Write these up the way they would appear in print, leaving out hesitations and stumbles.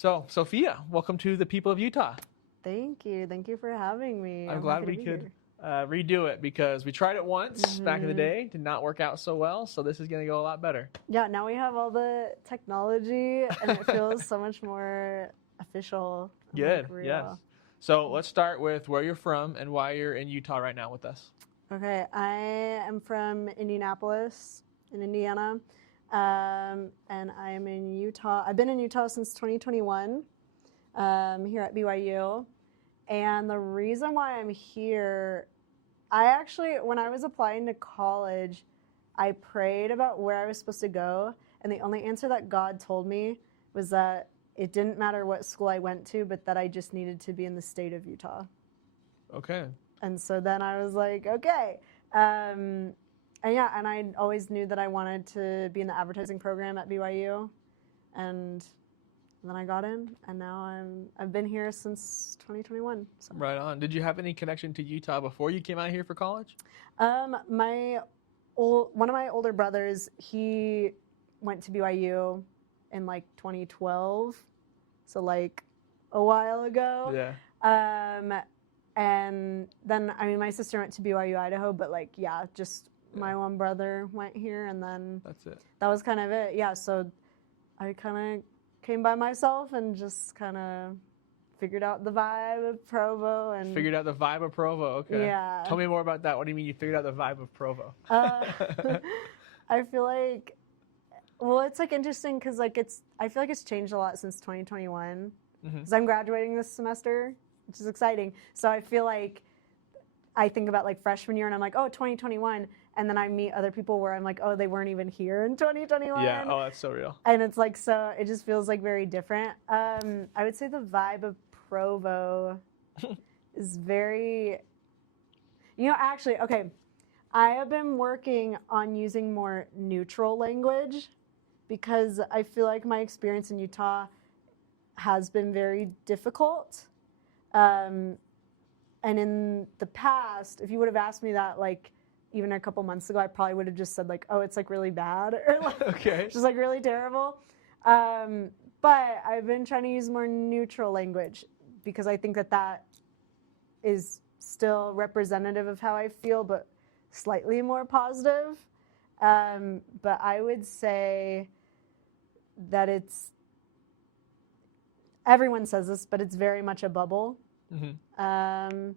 So, Sophia, welcome to the People of Utah. Thank you. Thank you for having me. I'm glad we could redo it because we tried it once back in the day, did not work out so well, so this is going to go a lot better. Yeah, now we have all the technology and it feels so much more official. Good, yes. So let's start with where you're from and why you're in Utah right now with us. Okay, I am from Indianapolis in Indiana, and I am in Utah. I've been in Utah since 2021 here at BYU. And the reason why I'm here, when I was applying to college, I prayed about where I was supposed to go. And the only answer that God told me was that it didn't matter what school I went to, but that I just needed to be in the state of Utah. Okay. And so then I was like, okay. And I always knew that I wanted to be in the advertising program at BYU. And then I got in, and now I've been here since 2021. So. Right on. Did you have any connection to Utah before you came out here for college? One of my older brothers, he went to BYU in like 2012, so like a while ago. Yeah. And then my sister went to BYU Idaho, but my one brother went here, and then that's it. That was kind of it. Yeah. So I kind of came by myself and just kind of figured out the vibe of Provo. Figured out the vibe of Provo, okay. Yeah. Tell me more about that. What do you mean you figured out the vibe of Provo? I feel like, it's like interesting because I feel like it's changed a lot since 2021 because I'm graduating this semester, which is exciting. So I feel like I think about like freshman year and I'm like, oh, 2021. And then I meet other people where I'm like, oh, they weren't even here in 2021. Yeah, oh, that's so real. And it's like, so it just feels like very different. I would say the vibe of Provo is very, okay. I have been working on using more neutral language because I feel like my experience in Utah has been very difficult. And in the past, if you would have asked me that, like, even a couple months ago, I probably would have just said like, oh, it's like really bad or like okay. just like really terrible. But I've been trying to use more neutral language because I think that is still representative of how I feel, but slightly more positive. But I would say that everyone says this, but it's very much a bubble. Mm-hmm.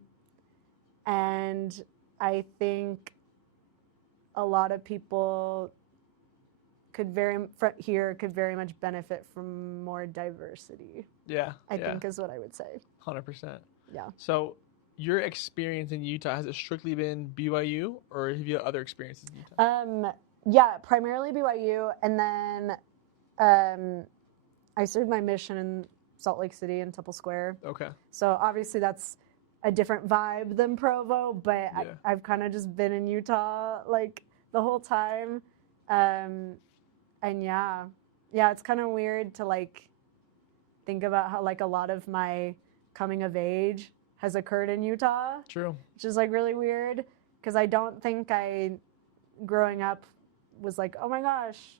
And I think a lot of people could very much benefit from more diversity. Yeah. I think is what I would say. 100%. Yeah. So your experience in Utah, has it strictly been BYU or have you had other experiences in Utah? Yeah, primarily BYU. And then I served my mission in Salt Lake City and Temple Square. Okay. So obviously that's a different vibe than Provo, but yeah. I've kind of just been in Utah like the whole time. And yeah, it's kind of weird to like think about how like a lot of my coming of age has occurred in Utah. True. Which is like really weird because I don't think growing up was like, oh my gosh,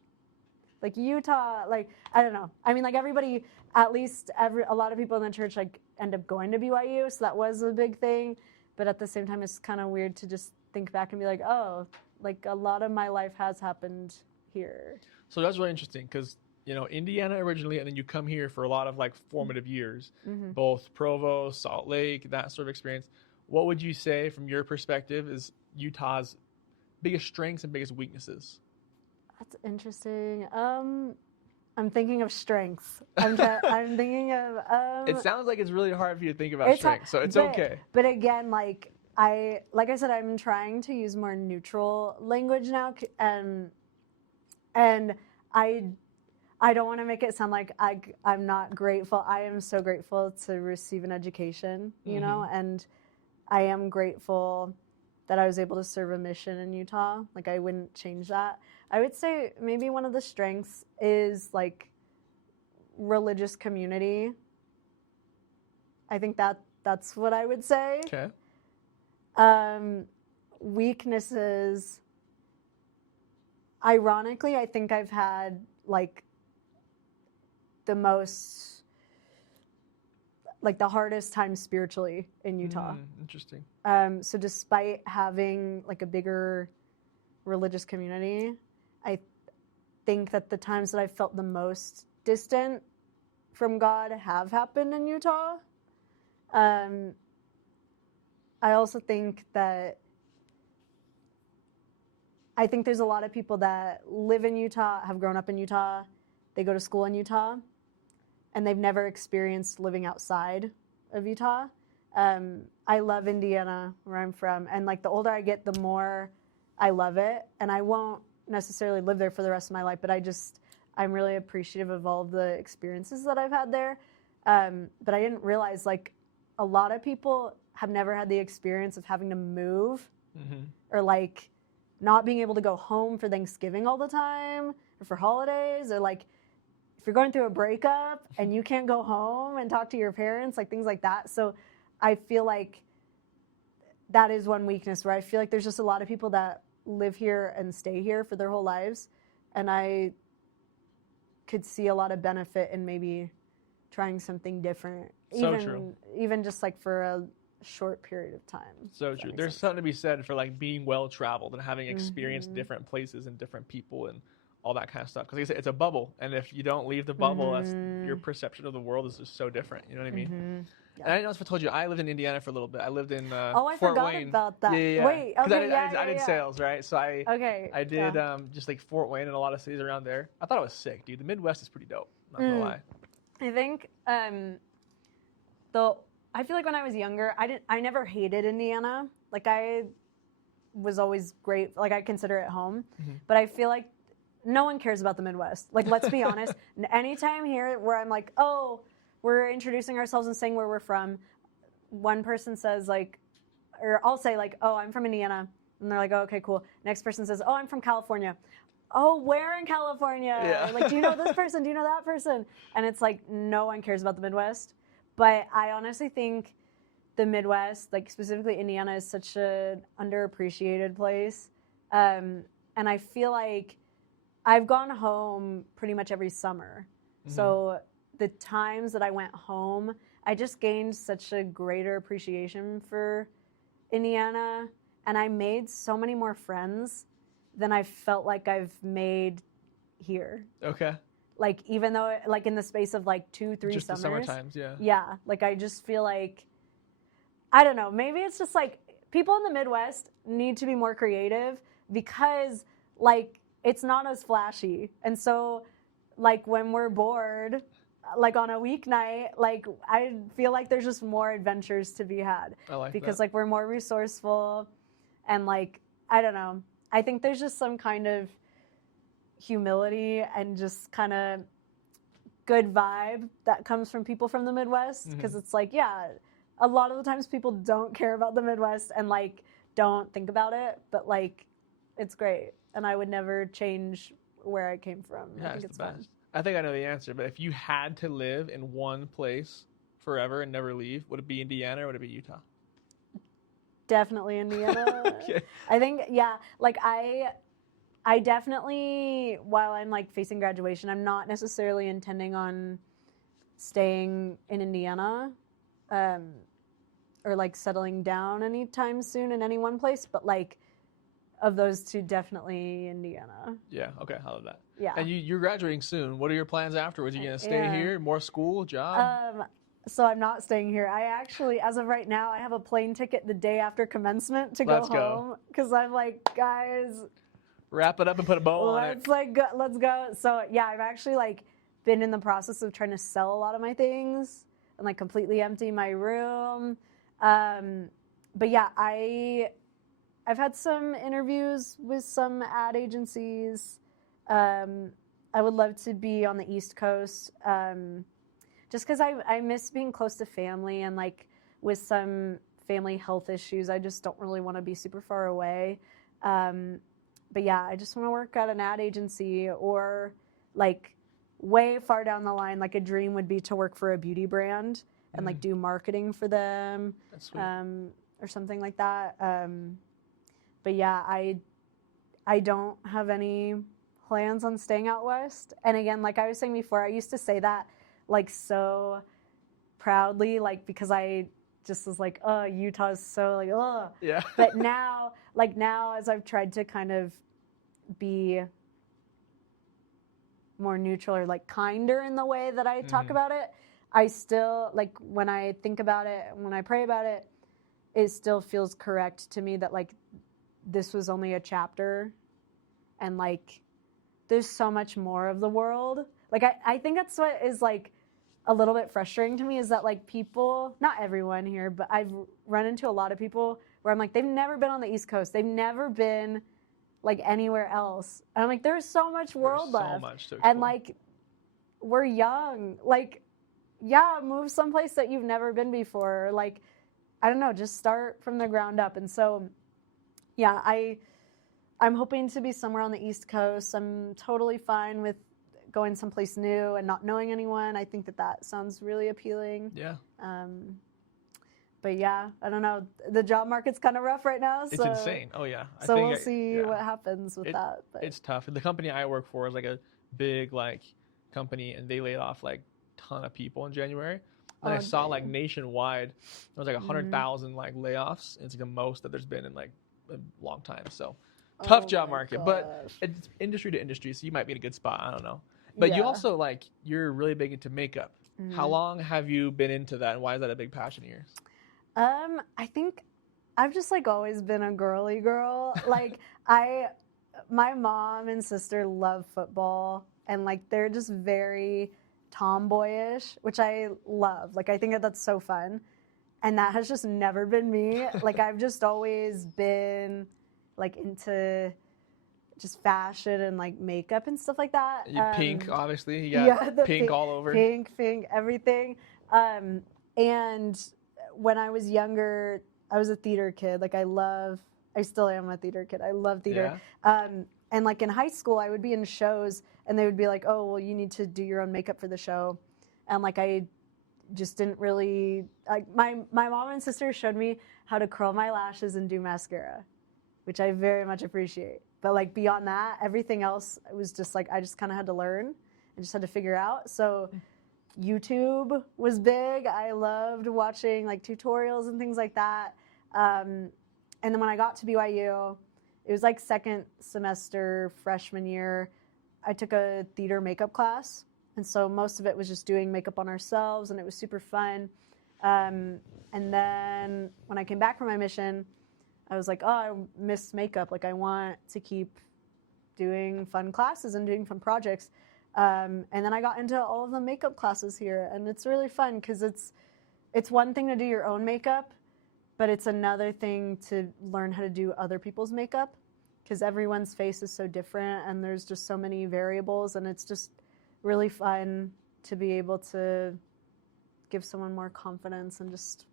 like Utah, like, I don't know. I mean, like everybody, at least a lot of people in the church like end up going to BYU, so that was a big thing. But at the same time, it's kind of weird to just think back and be like, oh, like a lot of my life has happened here. So that's really interesting because, Indiana originally, and then you come here for a lot of like formative years, both Provo, Salt Lake, that sort of experience. What would you say from your perspective is Utah's biggest strengths and biggest weaknesses? That's interesting. I'm thinking of strengths. I'm thinking of. It sounds like it's really hard for you to think about strengths, so it's okay. But again, like I said, I'm trying to use more neutral language now, and I don't want to make it sound like I'm not grateful. I am so grateful to receive an education, and I am grateful that I was able to serve a mission in Utah. Like I wouldn't change that. I would say maybe one of the strengths is like religious community. I think that's what I would say. Okay. Weaknesses. Ironically, I think I've had like the most like the hardest time spiritually in Utah. Interesting. So despite having like a bigger religious community, I think that the times that I felt the most distant from God have happened in Utah. I also think that there's a lot of people that live in Utah, have grown up in Utah, they go to school in Utah, and they've never experienced living outside of Utah. I love Indiana, where I'm from, and like the older I get, the more I love it. And I won't necessarily live there for the rest of my life, but I'm really appreciative of all of the experiences that I've had there. But I didn't realize like a lot of people have never had the experience of having to move or like not being able to go home for Thanksgiving all the time or for holidays, or like if you're going through a breakup and you can't go home and talk to your parents, like things like that. So I feel like that is one weakness where I feel like there's just a lot of people that live here and stay here for their whole lives. And I could see a lot of benefit in maybe trying something different. So true. Even just like for a short period of time. So true. There's something to be said for like being well traveled and having experienced different places and different people and all that kind of stuff. Because like I said, it's a bubble, and if you don't leave the bubble, that's your perception of the world is just so different. You know what I mean? Yeah. And I don't know if I told you, I lived in Indiana for a little bit. I lived in I Fort forgot Wayne. About that. Yeah. Wait, okay, I did sales, right? So I did yeah. Just like Fort Wayne and a lot of cities around there. I thought it was sick, dude. The Midwest is pretty dope. Not gonna lie. I think I feel like when I was younger, I never hated Indiana. Like I was always great. Like I consider it home. But I feel like no one cares about the Midwest. Like let's be honest. Anytime here where I'm like, oh, we're introducing ourselves and saying where we're from, one person says like, or I'll say like, oh, I'm from Indiana. And they're like, oh, okay, cool. Next person says, oh, I'm from California. Oh, where in California? Yeah. Like, do you know this person? Do you know that person? And it's like, no one cares about the Midwest. But I honestly think the Midwest, like specifically Indiana, is such an underappreciated place. And I feel like I've gone home pretty much every summer. So the times that I went home, I just gained such a greater appreciation for Indiana. And I made so many more friends than I felt like I've made here. Okay. Like, even though, like, in the space of, like, 2-3 just summers. the summer times, yeah. Yeah. Like, I just feel like, I don't know, maybe it's just, like, people in the Midwest need to be more creative because, like, it's not as flashy. And so, like, when we're bored, like, on a weeknight, like, I feel like there's just more adventures to be had. I like because, that. like, we're more resourceful and, like, I don't know. I think there's just some kind of humility and just kind of good vibe that comes from people from the Midwest, because it's like, yeah, a lot of the times people don't care about the Midwest and like don't think about it, but like it's great, and I would never change where I came from. Yeah, I think it's the fun. best. I think I know the answer, but if you had to live in one place forever and never leave, would it be Indiana or would it be Utah? Definitely Indiana. Okay. I think, yeah, like I definitely, while I'm like facing graduation, I'm not necessarily intending on staying in Indiana or like settling down anytime soon in any one place, but like of those two, definitely Indiana. Yeah, okay, I love that. Yeah. And you're graduating soon. What are your plans afterwards? Are you going to stay here, more school, job? So I'm not staying here. I actually, as of right now, I have a plane ticket the day after commencement to go home. Because I'm like, guys, wrap it up and put a bow on it. Let's go. So yeah, I've actually like been in the process of trying to sell a lot of my things and like completely empty my room. But yeah, I've had some interviews with some ad agencies. I would love to be on the East Coast. Just because I miss being close to family, and like with some family health issues, I just don't really want to be super far away. But yeah, I just want to work at an ad agency, or like way far down the line, like a dream would be to work for a beauty brand and like do marketing for them, or something like that. But yeah, I don't have any plans on staying out west. And again, like I was saying before, I used to say that like so proudly, like, because I just was like, oh, Utah is so like, oh. Yeah. But now as I've tried to kind of be more neutral or like kinder in the way that I talk about it, I still, like, when I think about it, when I pray about it, it still feels correct to me that, like, this was only a chapter, and, like, there's so much more of the world. Like, I think that's what is, like, a little bit frustrating to me, is that, like, people, not everyone here, but I've run into a lot of people where I'm like, they've never been on the East Coast. They've never been, like, anywhere else. And I'm like, there's so much world left. So much to explore. And, like, we're young. Like, yeah, move someplace that you've never been before. Like, I don't know, just start from the ground up. And so, yeah, I'm hoping to be somewhere on the East Coast. I'm totally fine with going someplace new and not knowing anyone. I think that sounds really appealing. Yeah. But yeah, I don't know. The job market's kind of rough right now. It's insane. Oh yeah. So we'll see what happens with that. But it's tough. The company I work for is like a big like company, and they laid off like a ton of people in January. And I saw like nationwide, there was like 100,000 like layoffs. It's like the most that there's been in like a long time. So tough job market, but it's industry to industry. So you might be in a good spot. I don't know. But you also like, you're really big into makeup. How long have you been into that, and why is that a big passion of yours? I think I've just like always been a girly girl. Like my mom and sister love football, and like they're just very tomboyish, which I love. Like I think that's so fun. And that has just never been me. Like I've just always been like into just fashion and like makeup and stuff like that. Pink, obviously. You got pink all over. Pink, everything. And when I was younger, I was a theater kid. Like I still am a theater kid. I love theater. Yeah. And like in high school, I would be in shows, and they would be like, oh, well, you need to do your own makeup for the show. And like I just didn't really, like my mom and sister showed me how to curl my lashes and do mascara, which I very much appreciate. But like beyond that, everything else was just like, I just kind of had to learn. I just had to figure out. So YouTube was big. I loved watching like tutorials and things like that. And then when I got to BYU, it was like second semester, freshman year, I took a theater makeup class. And so most of it was just doing makeup on ourselves, and it was super fun. And then when I came back from my mission, I was like, oh, I miss makeup. Like I want to keep doing fun classes and doing fun projects. And then I got into all of the makeup classes here, and it's really fun because it's one thing to do your own makeup, but it's another thing to learn how to do other people's makeup, because everyone's face is so different, and there's just so many variables, and it's just really fun to be able to give someone more confidence and just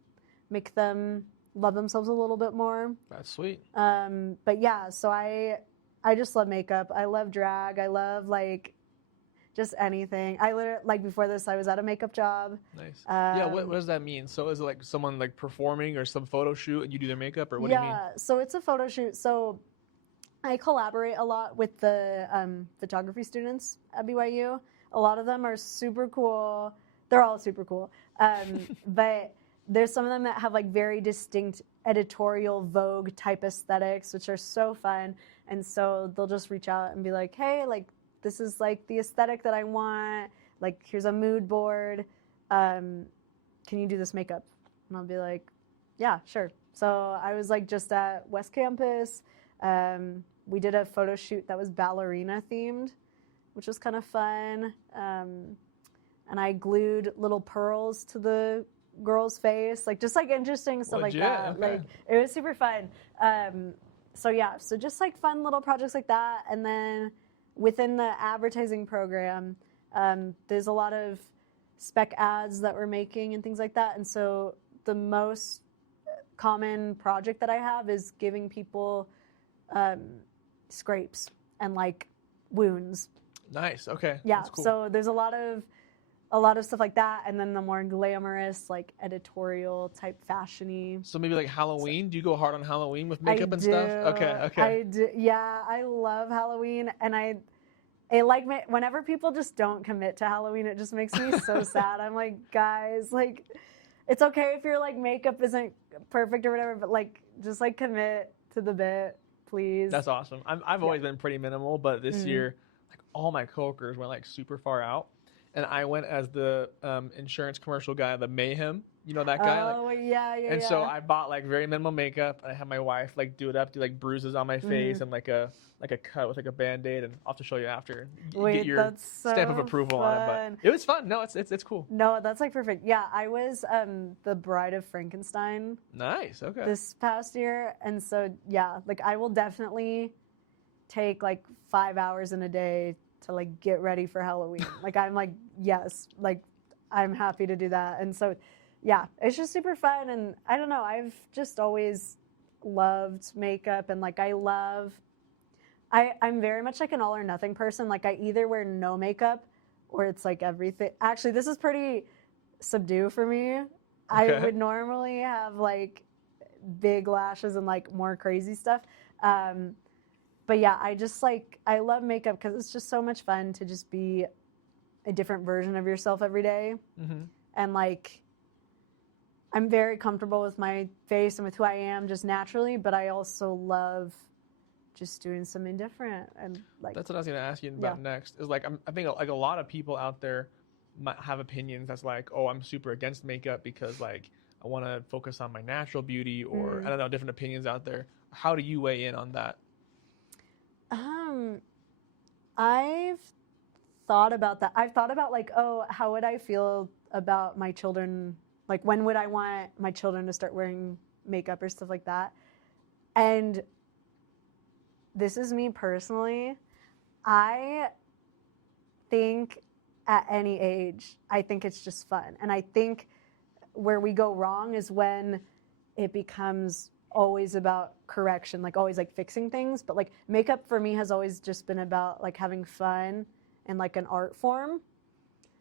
make them love themselves a little bit more. That's sweet. But yeah, so I just love makeup. I love drag. I love like just anything. I literally, like before this, I was at a makeup job. Nice. Yeah, what does that mean? So is it like someone like performing or some photo shoot and you do their makeup, or what do you mean? Yeah, so it's a photo shoot. So I collaborate a lot with the photography students at BYU. A lot of them are super cool. They're all super cool. But there's some of them that have like very distinct editorial Vogue type aesthetics, which are so fun. And so they'll just reach out and be like, hey, like, this is like the aesthetic that I want. Like, here's a mood board. Can you do this makeup? And I'll be like, yeah, sure. So I was like just at West Campus. We did a photo shoot that was ballerina themed, which was kind of fun. And I glued little pearls to the girl's face, like just like interesting stuff like that. Okay. Like it was super fun. So yeah, so just like fun little projects like that. And then within the advertising program, there's a lot of spec ads that we're making and things like that. And so the most common project that I have is giving people scrapes and like wounds. Nice. Okay. Yeah. Cool. So there's a lot of stuff like that, and then the more glamorous, like editorial type fashion-y. So maybe like Halloween. Do you go hard on Halloween with makeup and stuff? Okay. I do. Yeah, I love Halloween, and whenever people just don't commit to Halloween, it just makes me so sad. I'm like, guys, like, it's okay if your like makeup isn't perfect or whatever, but like, just like commit to the bit, please. That's awesome. I've always been pretty minimal, but this year, like all my coworkers went like super far out, and I went as the insurance commercial guy, the Mayhem. You know that guy? Oh, yeah. And so I bought like very minimal makeup, and I had my wife like do it up, do like bruises on my face and like a cut with like a Band-Aid, and I'll have to show you after. Get your that's so stamp of approval on it. But it was fun. No, it's cool. No, that's like perfect. Yeah, I was the Bride of Frankenstein. Nice. Okay. This past year, and so yeah, like I will definitely take like 5 hours in a day to like get ready for Halloween. Like I'm like, yes, like I'm happy to do that. And so yeah, it's just super fun. And I don't know, I've just always loved makeup, and like I'm very much like an all or nothing person. Like I either wear no makeup or it's like everything. Actually, this is pretty subdued for me. Okay. I would normally have like big lashes and like more crazy stuff. But yeah, I love makeup because it's just so much fun to just be a different version of yourself every day. And like, I'm very comfortable with my face and with who I am just naturally, but I also love just doing something different. And like, that's what I was going to ask you about next is like, I think like a lot of people out there might have opinions that's like, oh, I'm super against makeup because like I want to focus on my natural beauty, or I don't know, different opinions out there. How do you weigh in on that? I've thought about that. I've thought about like, oh, how would I feel about my children? Like, when would I want my children to start wearing makeup or stuff like that? And this is me personally. I think at any age, I think it's just fun. And I think where we go wrong is when it becomes always about correction, like always like fixing things. But like makeup for me has always just been about like having fun and like an art form.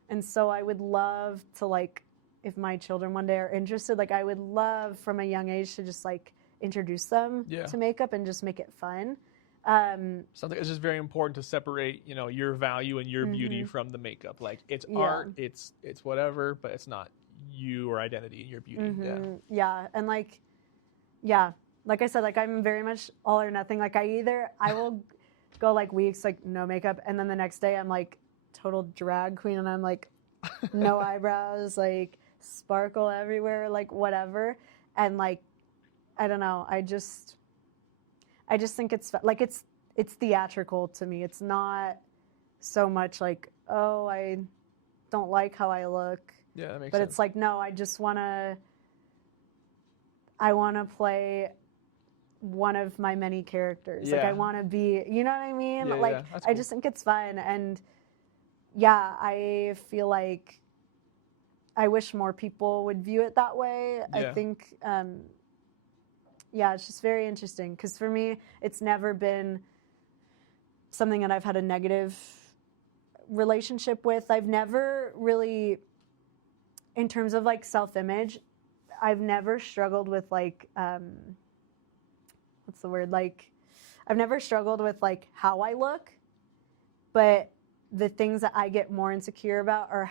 And so I would love to like, if my children one day are interested, like I would love from a young age to just like introduce them to makeup and just make it fun. Sounds like it's just very important to separate, you know, your value and your beauty from the makeup. Like it's art, it's whatever, but it's not you or identity, your beauty. Yeah. And like, like I said, like I'm very much all or nothing. Like I will go like weeks, like no makeup. And then the next day I'm like total drag queen and I'm like no eyebrows, like sparkle everywhere, like whatever. And like, I don't know. I just think it's like, it's theatrical to me. It's not so much like, oh, I don't like how I look. Yeah, that makes sense. But it's like, no, I want to play one of my many characters. Like I want to be, you know what I mean? Yeah, like, cool. I just think it's fun. And yeah, I feel like I wish more people would view it that way. I think, it's just very interesting because for me, it's never been something that I've had a negative relationship with. I've never really, in terms of like self-image, I've never struggled with like, what's the word? Like, I've never struggled with like how I look, but the things that I get more insecure about are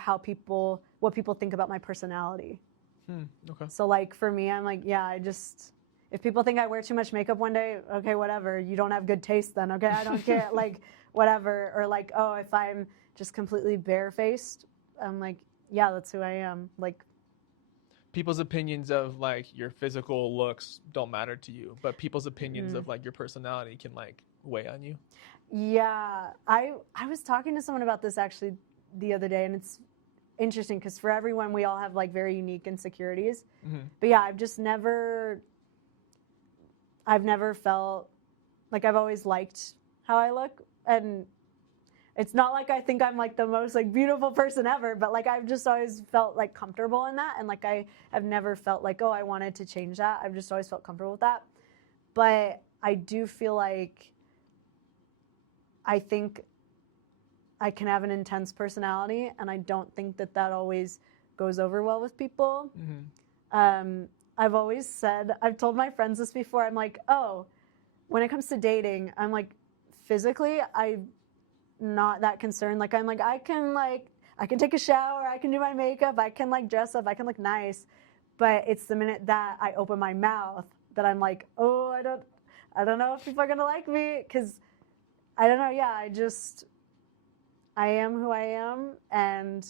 what people think about my personality. Okay. So like for me, I'm like, if people think I wear too much makeup one day, okay, whatever. You don't have good taste then, okay? I don't care, like whatever. Or like, oh, if I'm just completely barefaced, I'm like, yeah, that's who I am. Like, people's opinions of like your physical looks don't matter to you, but people's opinions of like your personality can like weigh on you. Yeah, I was talking to someone about this actually the other day, and it's interesting because for everyone, we all have like very unique insecurities. But yeah, I've never felt like, I've always liked how I look, and it's not like I think I'm like the most like beautiful person ever, but like I've just always felt like comfortable in that, and like I have never felt like, oh, I wanted to change that. I've just always felt comfortable with that. But I do feel like I think I can have an intense personality, and I don't think that always goes over well with people. I've always said, I've told my friends this before, I'm like, oh, when it comes to dating, I'm like, physically, not that concerned. Like, I'm like, I can take a shower, I can do my makeup, I can like dress up, I can look nice. But it's the minute that I open my mouth that I'm like, oh, I don't know if people are gonna like me, because I don't know. Yeah, I am who I am, and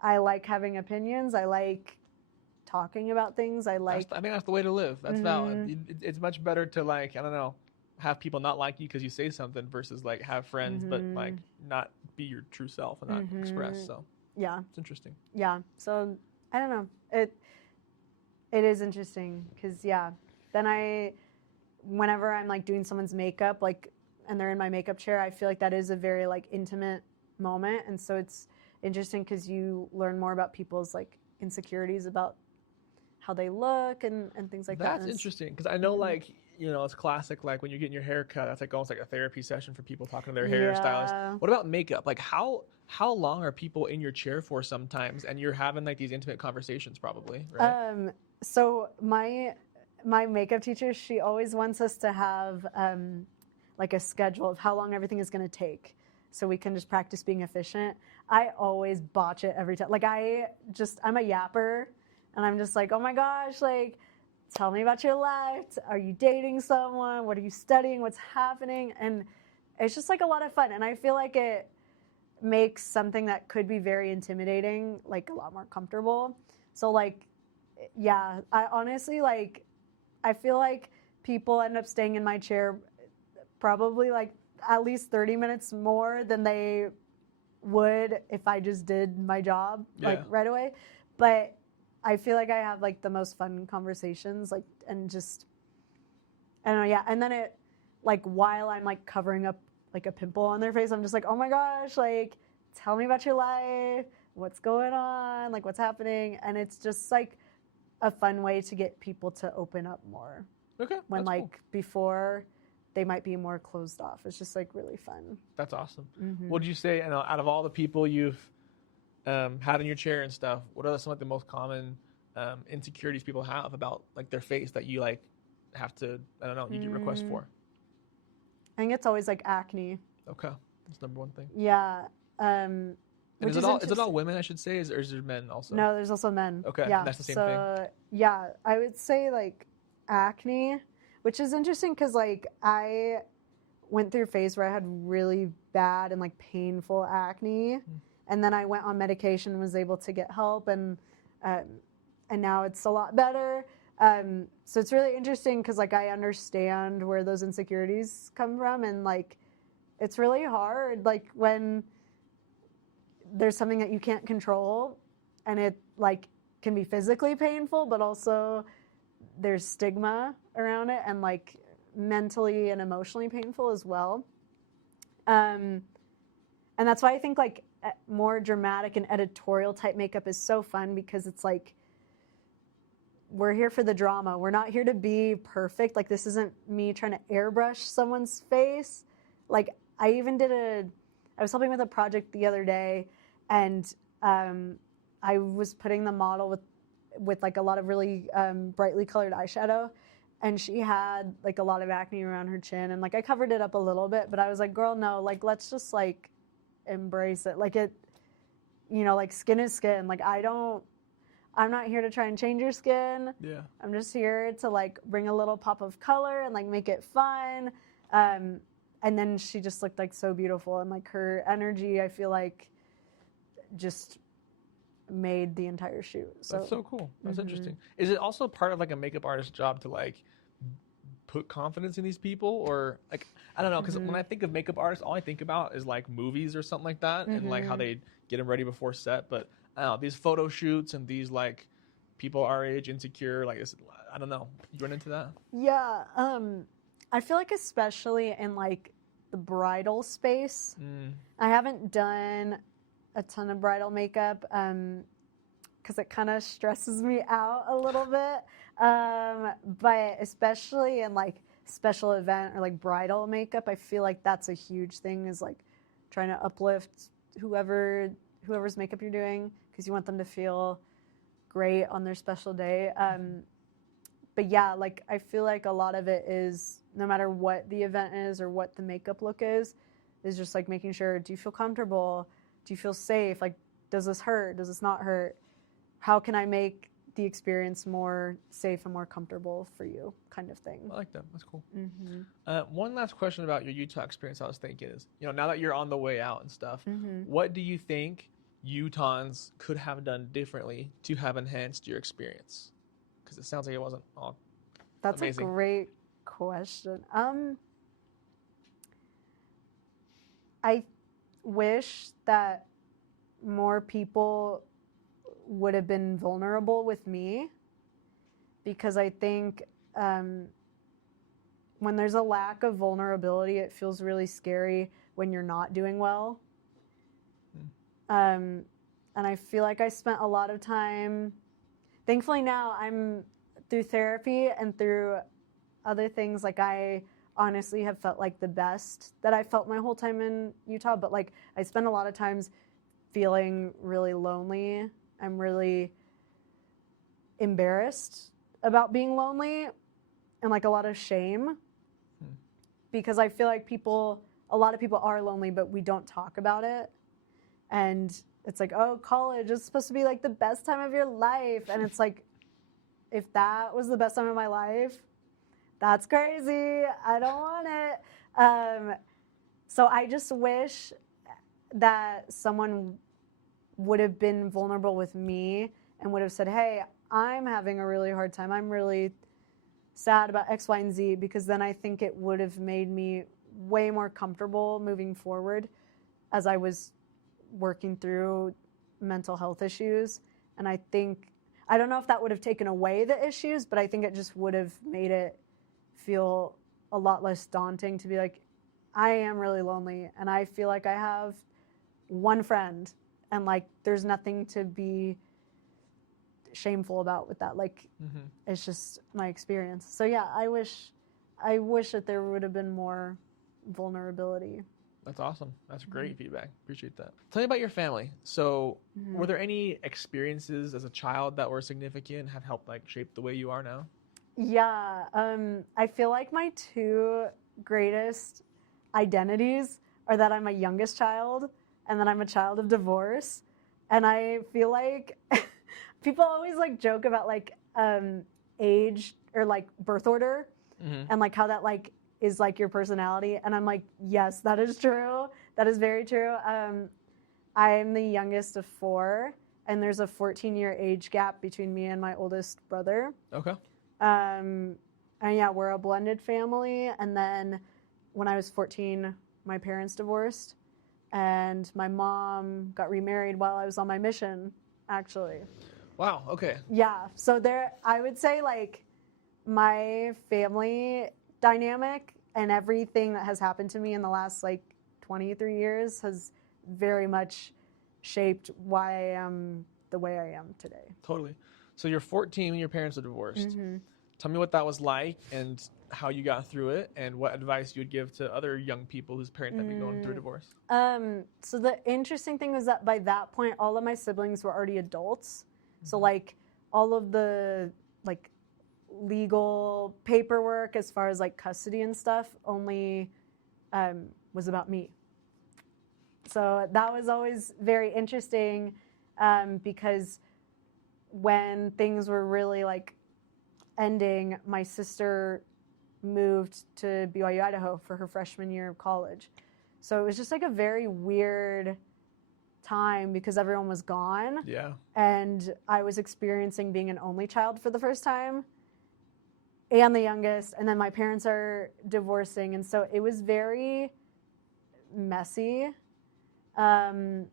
I like having opinions. I like talking about things. I think that's the way to live. That's valid. It's much better to like, I don't know, have people not like you because you say something versus like have friends but like not be your true self and not express. So yeah, it's interesting. Yeah. So I don't know. It is interesting because then whenever I'm like doing someone's makeup, like, and they're in my makeup chair, I feel like that is a very like intimate moment, and so it's interesting because you learn more about people's like insecurities about how they look and things like that. That's interesting because I know like, you know, it's classic, like when you're getting your hair cut, that's like almost like a therapy session for people talking to their hairstylist. What about makeup? Like how long are people in your chair for sometimes, and you're having like these intimate conversations probably, right? So my makeup teacher, she always wants us to have like a schedule of how long everything is going to take, so we can just practice being efficient. I always botch it every time. Like I'm a yapper, and I'm just like, oh my gosh, like, tell me about your life. Are you dating someone? What are you studying? What's happening? And it's just like a lot of fun. And I feel like it makes something that could be very intimidating like a lot more comfortable. So like, yeah, I honestly like, I feel like people end up staying in my chair probably like at least 30 minutes more than they would if I just did my job like right away. But I feel like I have like the most fun conversations, like, and just, I don't know, yeah. And then it, like, while I'm like covering up like a pimple on their face, I'm just like, oh my gosh, like, tell me about your life, what's going on, like, what's happening. And it's just like a fun way to get people to open up more. Okay. When like cool. Before they might be more closed off. It's just like really fun. That's awesome. What did you say, you know, out of all the people you've had in your chair and stuff, what are some of the most common insecurities people have about like their face that you like have to, I don't know, you get requests for? I think it's always like acne. Okay, that's number one thing. Yeah. And is it all women, I should say, or is there men also? No, there's also men. Okay, yeah. That's the same thing. Yeah, I would say like acne, which is interesting because like I went through a phase where I had really bad and like painful acne. And then I went on medication and was able to get help, and now it's a lot better. So it's really interesting because like I understand where those insecurities come from, and like it's really hard like when there's something that you can't control, and it like can be physically painful, but also there's stigma around it, and like mentally and emotionally painful as well. And that's why I think like more dramatic and editorial type makeup is so fun, because it's like we're here for the drama. We're not here to be perfect. Like this isn't me trying to airbrush someone's face. Like I was helping with a project the other day, and I was putting the model with like a lot of really brightly colored eyeshadow, and she had like a lot of acne around her chin, and like I covered it up a little bit, but I was like, girl, no, like let's just like embrace it. Like it, you know, like skin is skin. Like I'm not here to try and change your skin. Yeah. I'm just here to like bring a little pop of color and like make it fun. And then she just looked like so beautiful, and like her energy, I feel like just made the entire shoot. So that's so cool. That's interesting. Is it also part of like a makeup artist's job to like put confidence in these people, or like I don't know, because when I think of makeup artists, all I think about is like movies or something like that, and like how they get them ready before set. But I don't know, these photo shoots and these like people our age insecure, like I don't know, you run into that? Yeah, I feel like especially in like the bridal space, I haven't done a ton of bridal makeup because it kind of stresses me out a little bit. But especially in like special event or like bridal makeup, I feel like that's a huge thing, is like trying to uplift whoever's makeup you're doing, because you want them to feel great on their special day. But yeah, like I feel like a lot of it is, no matter what the event is or what the makeup look is, is just like making sure, do you feel comfortable? Do you feel safe? Like, does this hurt? Does this not hurt? How can I make the experience more safe and more comfortable for you, kind of thing. I like that. That's cool. Mm-hmm. One last question about your Utah experience I was thinking is, now that you're on the way out and stuff, Mm-hmm. what do you think Utahns could have done differently to have enhanced your experience? Because it sounds like it wasn't all That's amazing. a great question. I wish that more people would have been vulnerable with me, because I think when there's a lack of vulnerability, it feels really scary when you're not doing well. And I feel like I spent a lot of time, thankfully now I'm through therapy and through other things, like I honestly have felt like the best that I felt my whole time in Utah, but like I spent a lot of times feeling really lonely. I'm really embarrassed about being lonely and like a lot of shame, because I feel like a lot of people are lonely, but we don't talk about it. And it's like, oh, college is supposed to be like the best time of your life. And it's like, if that was the best time of my life, that's crazy. I don't want it. So I just wish that someone would have been vulnerable with me and would have said, hey, I'm having a really hard time. I'm really sad about X, Y, and Z, because then I think it would have made me way more comfortable moving forward as I was working through mental health issues. And I don't know if that would have taken away the issues, but I think it just would have made it feel a lot less daunting to be like, I am really lonely and I feel like I have one friend, and like there's nothing to be shameful about with that. Like it's just my experience. So yeah, I wish that there would have been more vulnerability. That's awesome. That's great feedback. Appreciate that. Tell me about your family. So were there any experiences as a child that were significant, have helped like shape the way you are now? Yeah. I feel like my two greatest identities are that I'm a youngest child and that I'm a child of divorce. And I feel like people always like joke about like age or like birth order and like how that like is like your personality. And I'm like, yes, that is true. That is very true. I'm the youngest of four, and there's a 14-year age gap between me and my oldest brother. Okay. And yeah, we're a blended family. And then when I was 14, my parents divorced, and my mom got remarried while I was on my mission, actually. Wow. Okay. Yeah. So I would say like my family dynamic and everything that has happened to me in the last like 23 years has very much shaped why I am the way I am today. Totally. So you're 14 when your parents are divorced. Tell me what that was like and how you got through it, and what advice you would give to other young people whose parents might be going through divorce. So the interesting thing was that by that point, all of my siblings were already adults. So like all of the like legal paperwork as far as like custody and stuff only was about me. So that was always very interesting, because when things were really like ending, my sister moved to BYU, Idaho for her freshman year of college. So it was just like a very weird time because everyone was gone. Yeah. And I was experiencing being an only child for the first time and the youngest. And then my parents are divorcing. And so it was very messy. And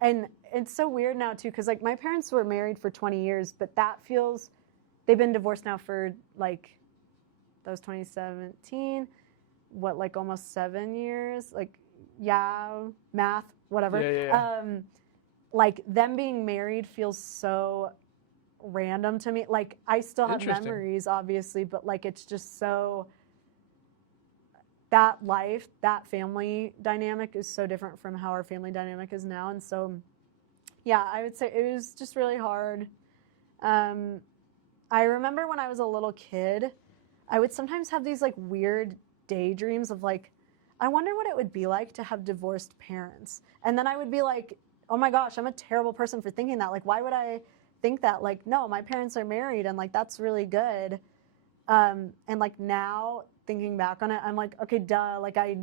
it's so weird now too, because like my parents were married for 20 years, but they've been divorced now for like, that was 2017, like almost 7 years, like, yeah, math, whatever. Yeah. Like them being married feels so random to me. Like I still have memories, obviously, but like it's just so, that family dynamic is so different from how our family dynamic is now. And so, yeah, I would say it was just really hard. I remember when I was a little kid, I would sometimes have these like weird daydreams of like, I wonder what it would be like to have divorced parents. And then I would be like, oh my gosh, I'm a terrible person for thinking that. Like, why would I think that? Like, no, my parents are married and like, that's really good. And like now thinking back on it, I'm like, okay, duh. Like I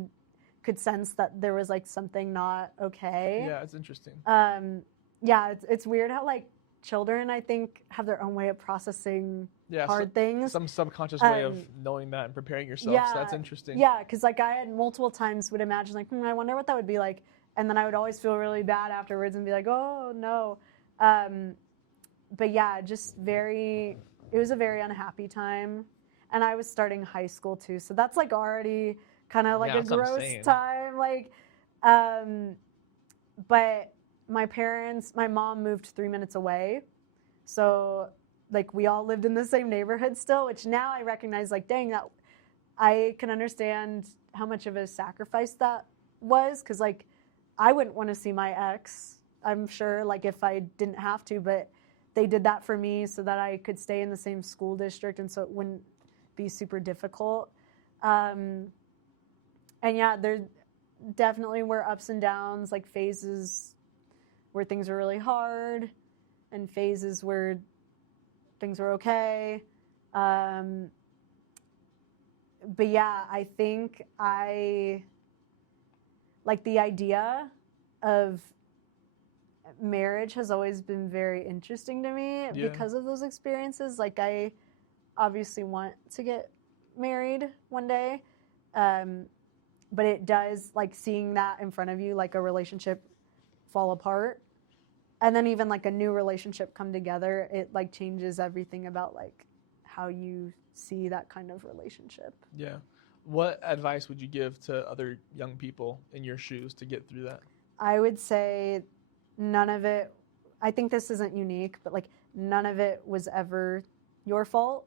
could sense that there was like something not okay. Yeah, it's interesting. Yeah, it's weird how like children, I think, have their own way of processing hard things. Some subconscious way of knowing that and preparing yourself. Yeah, so that's interesting. Yeah, because like I had multiple times would imagine like, I wonder what that would be like. And then I would always feel really bad afterwards and be like, oh no. But yeah, it was a very unhappy time. And I was starting high school too. So that's like already kind of like a gross time. Like, but my mom moved 3 minutes away. So like we all lived in the same neighborhood still, which now I recognize like, dang, that I can understand how much of a sacrifice that was. Cause like, I wouldn't want to see my ex, I'm sure, like if I didn't have to, but they did that for me so that I could stay in the same school district and so it wouldn't be super difficult. And yeah, there definitely were ups and downs, like phases where things were really hard and phases where things were okay. But yeah, I think like the idea of marriage has always been very interesting to me because of those experiences. Like I obviously want to get married one day. But it does, like seeing that in front of you, like a relationship fall apart and then even like a new relationship come together, it like changes everything about like how you see that kind of relationship. Yeah. What advice would you give to other young people in your shoes to get through that? I would say none of it, I think this isn't unique, but like none of it was ever your fault.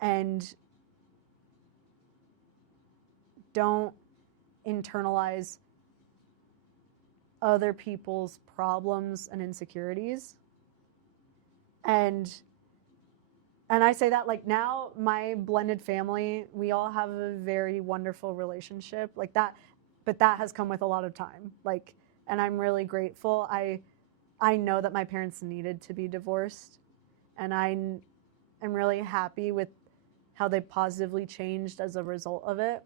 And don't internalize other people's problems and insecurities. And I say that like now my blended family, we all have a very wonderful relationship like that, but that has come with a lot of time. Like, and I'm really grateful. I know that my parents needed to be divorced, and I'm really happy with how they positively changed as a result of it.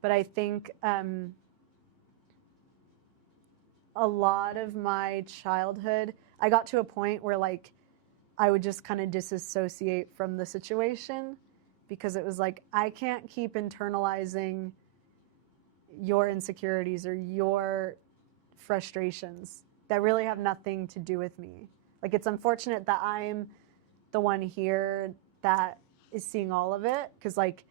But I think a lot of my childhood, I got to a point where like I would just kind of disassociate from the situation because it was like, I can't keep internalizing your insecurities or your frustrations that really have nothing to do with me. Like, it's unfortunate that I'm the one here that is seeing all of it. Cause like,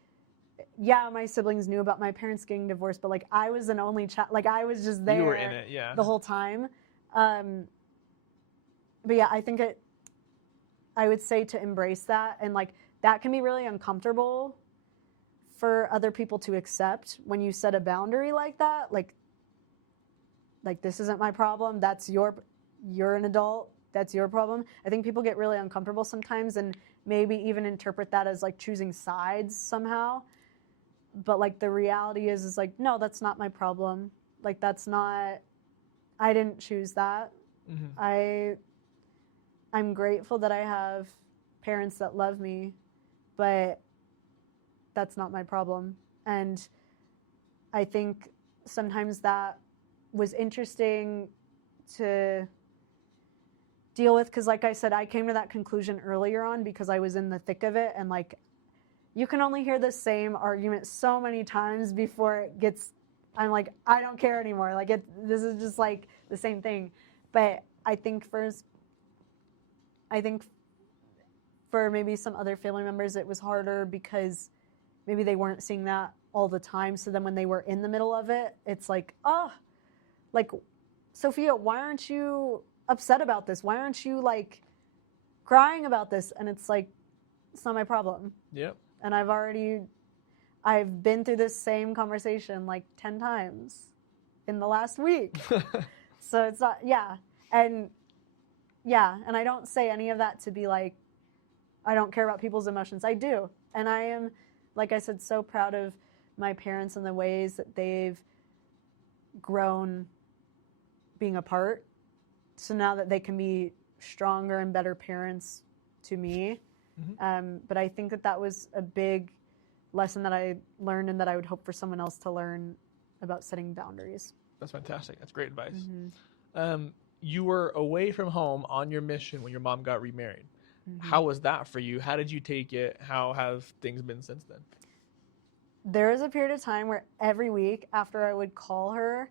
yeah, my siblings knew about my parents getting divorced, but like I was an only child, like I was just there. You were in it, yeah. The whole time. But yeah, I think I would say to embrace that, and like that can be really uncomfortable for other people to accept when you set a boundary like that. Like this isn't my problem. You're an adult. That's your problem. I think people get really uncomfortable sometimes and maybe even interpret that as like choosing sides somehow. But like the reality is like, no, that's not my problem. Like I didn't choose that. Mm-hmm. I'm grateful that I have parents that love me, but that's not my problem. And I think sometimes that was interesting to deal with because, like I said, I came to that conclusion earlier on because I was in the thick of it, and like you can only hear the same argument so many times before it gets, I'm like, I don't care anymore. Like this is just like the same thing. But I think for maybe some other family members, it was harder because maybe they weren't seeing that all the time. So then when they were in the middle of it, it's like, oh, like, Sophia, why aren't you upset about this? Why aren't you like crying about this? And it's like, it's not my problem. Yep. And I've been through this same conversation like 10 times in the last week. So it's not, yeah. And I don't say any of that to be like, I don't care about people's emotions. I do. And I am, like I said, so proud of my parents and the ways that they've grown being apart. So now that they can be stronger and better parents to me. But I think that was a big lesson that I learned and that I would hope for someone else to learn about setting boundaries. That's fantastic. That's great advice. You were away from home on your mission when your mom got remarried. How was that for you? How did you take it? How have things been since then? There was a period of time where every week after I would call her,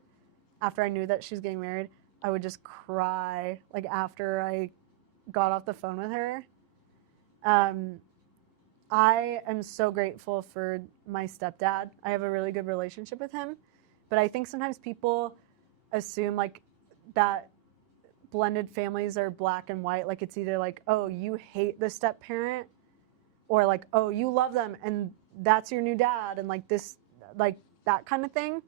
after I knew that she was getting married, I would just cry, like after I got off the phone with her. I am so grateful for my stepdad. I have a really good relationship with him. But I think sometimes people assume like that blended families are black and white. Like it's either like, oh, you hate the step parent, or like, oh, you love them and that's your new dad, and like this, like that kind of thing.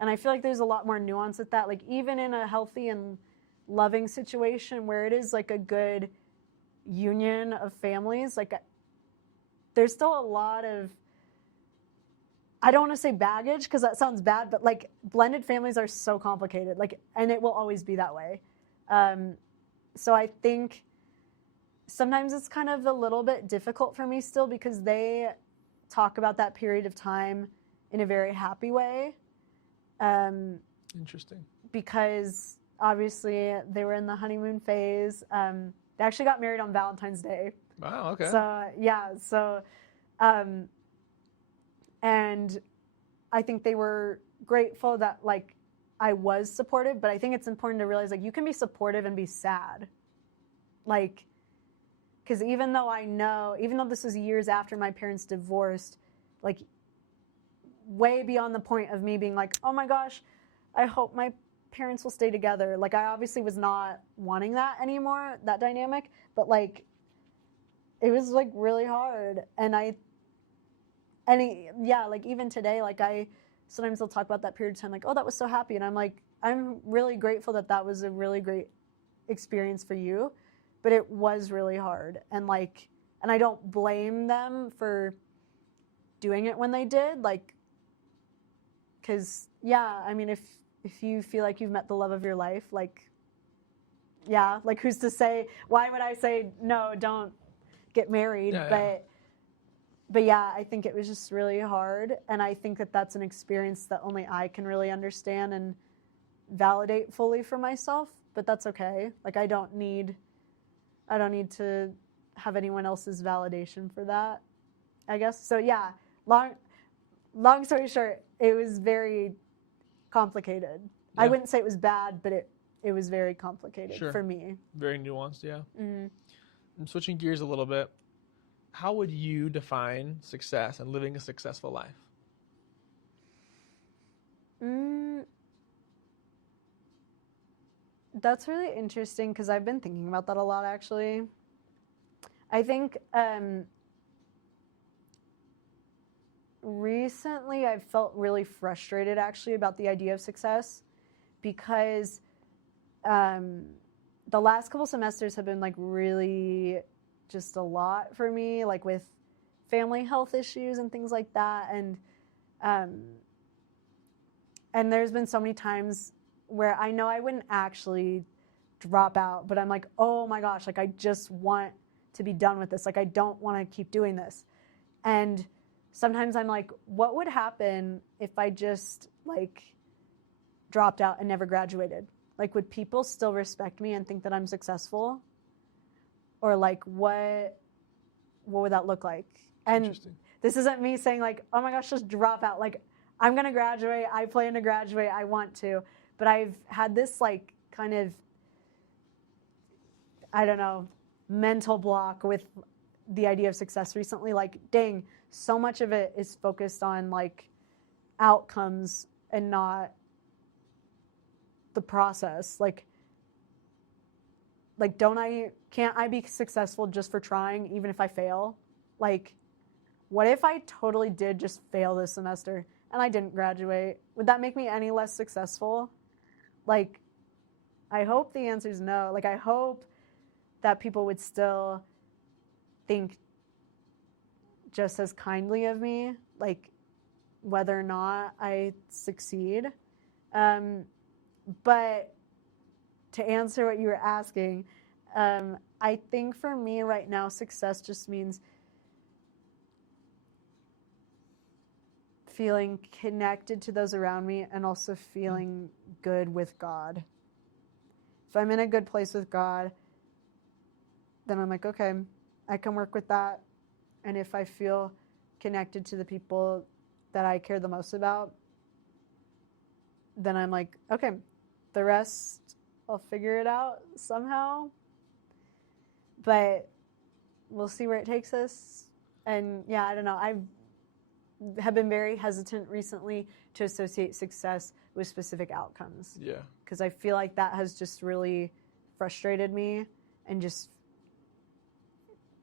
And I feel like there's a lot more nuance at that. Like even in a healthy and loving situation where it is like a good union of families, like there's still a lot of, I don't want to say baggage because that sounds bad, but like blended families are so complicated, like, and it will always be that way. So I think sometimes it's kind of a little bit difficult for me still because they talk about that period of time in a very happy way. Interesting. Because obviously they were in the honeymoon phase. They actually got married on Valentine's Day. Wow, okay. So, yeah. So, and I think they were grateful that, like, I was supportive, but I think it's important to realize, like, you can be supportive and be sad. Like, because even though this was years after my parents divorced, like, way beyond the point of me being like, oh my gosh, I hope my parents will stay together. Like, I obviously was not wanting that anymore, that dynamic, but like, it was like really hard. Like even today, like sometimes they'll talk about that period of time, like, oh, that was so happy. And I'm like, I'm really grateful that was a really great experience for you, but it was really hard. And I don't blame them for doing it when they did, like, because, yeah, I mean, if you feel like you've met the love of your life, like, yeah, like, who's to say, why would I say, no, don't get married? Yeah. But yeah, I think it was just really hard. And I think that that's an experience that only I can really understand and validate fully for myself, but that's okay. Like, I don't need to have anyone else's validation for that, I guess. So yeah, long story short, it was very complicated. Yeah. I wouldn't say it was bad, but it was very complicated for me. Very nuanced, yeah. Mm-hmm. I'm switching gears a little bit. How would you define success and living a successful life? That's really interesting because I've been thinking about that a lot, actually. I think recently I've felt really frustrated, actually, about the idea of success because the last couple semesters have been like really just a lot for me, like with family health issues and things like that. And there's been so many times where I know I wouldn't actually drop out, but I'm like, oh my gosh, like I just want to be done with this. Like I don't want to keep doing this. And sometimes I'm like, what would happen if I just like dropped out and never graduated? Like, would people still respect me and think that I'm successful? Or like, what would that look like? And this isn't me saying like, oh my gosh, just drop out. Like, I'm going to graduate. I plan to graduate. I want to. But I've had this like kind of, I don't know, mental block with the idea of success recently. Like, dang, so much of it is focused on like outcomes and not the process. Like can't I be successful just for trying, even if I fail? Like, what if I totally did just fail this semester and I didn't graduate? Would that make me any less successful? Like, I hope the answer is no. Like, I hope that people would still think just as kindly of me. Like, whether or not I succeed. But to answer what you were asking, I think for me right now, success just means feeling connected to those around me and also feeling good with God. If I'm in a good place with God, then I'm like, okay, I can work with that. And if I feel connected to the people that I care the most about, then I'm like, okay, the rest, I'll figure it out somehow. But we'll see where it takes us. And yeah, I don't know. I have been very hesitant recently to associate success with specific outcomes. Yeah. Because I feel like that has just really frustrated me and just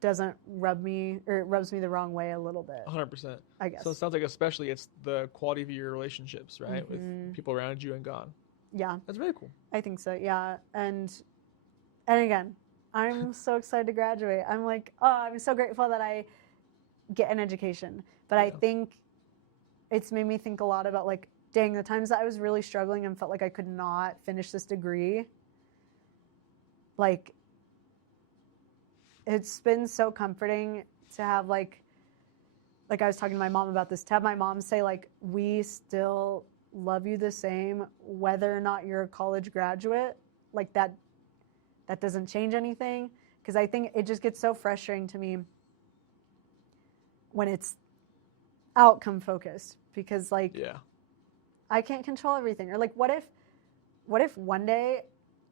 doesn't rub me, or it rubs me the wrong way a little bit. 100%. I guess. So it sounds like especially it's the quality of your relationships, right? With people around you and God. Yeah. That's very cool. I think so, yeah. And again, I'm so excited to graduate. I'm like, oh, I'm so grateful that I get an education. But I think it's made me think a lot about like, dang, the times that I was really struggling and felt like I could not finish this degree, like, it's been so comforting to have like I was talking to my mom about this, to have my mom say like, we still love you the same whether or not you're a college graduate. Like that doesn't change anything. Because I think it just gets so frustrating to me when it's outcome focused, because like I can't control everything. Or like what if one day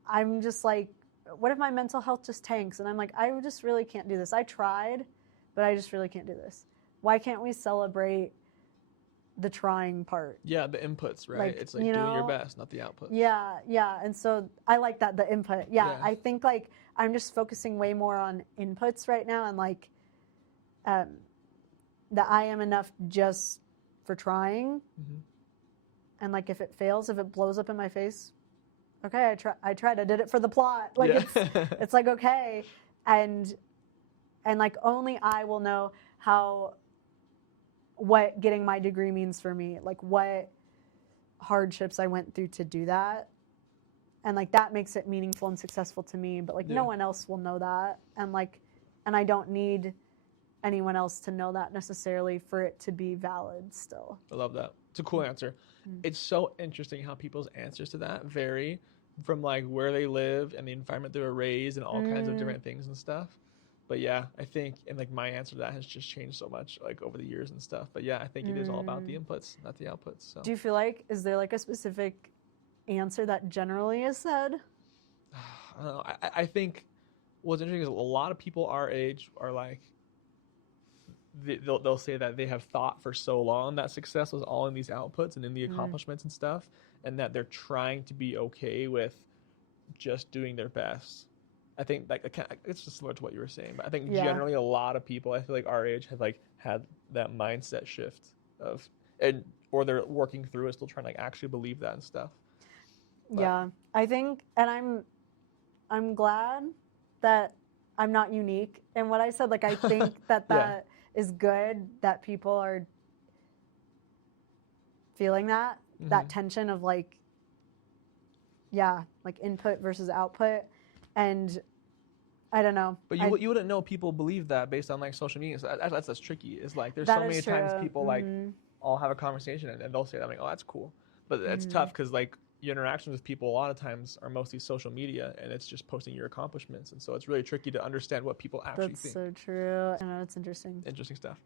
I'm just like, what if my mental health just tanks and I'm like, I just really can't do this. I tried, but I just really can't do this. Why can't we celebrate the trying part? Yeah, the inputs, right? Like, it's like doing your best, not the outputs. Yeah. And so I like that, the input. Yeah. I think like I'm just focusing way more on inputs right now, and like that I am enough just for trying. And like if it fails, if it blows up in my face, okay, I tried. I did it for the plot. Like it's like, okay. And like only I will know what getting my degree means for me, like what hardships I went through to do that. And like that makes it meaningful and successful to me, but like no one else will know that. And like, and I don't need anyone else to know that necessarily for it to be valid still. I love that. It's a cool answer. It's so interesting how people's answers to that vary from like where they live and the environment they were raised and all kinds of different things and stuff. But yeah, I think, and like my answer to that has just changed so much like over the years and stuff. But yeah, I think it is all about the inputs, not the outputs. So. Do you feel like, is there like a specific answer that generally is said? I don't know. I think what's interesting is a lot of people our age are like, they'll say that they have thought for so long that success was all in these outputs and in the accomplishments and stuff, and that they're trying to be okay with just doing their best. I think like it's just similar to what you were saying, but I think generally a lot of people, I feel like our age, have like had that mindset shift of, or they're working through it, still trying to like actually believe that and stuff. But, yeah, I think, and I'm glad that I'm not unique in what I said. Like I think that is good that people are feeling that tension of like, like input versus output. And I don't know. But you wouldn't know people believe that based on like social media. So that's tricky. It's like there's so many times people like all have a conversation and they'll say that, I'm like, oh, that's cool. But it's tough because like your interactions with people a lot of times are mostly social media and it's just posting your accomplishments. And so it's really tricky to understand what people actually think. That's so true. I know, it's interesting. Interesting stuff.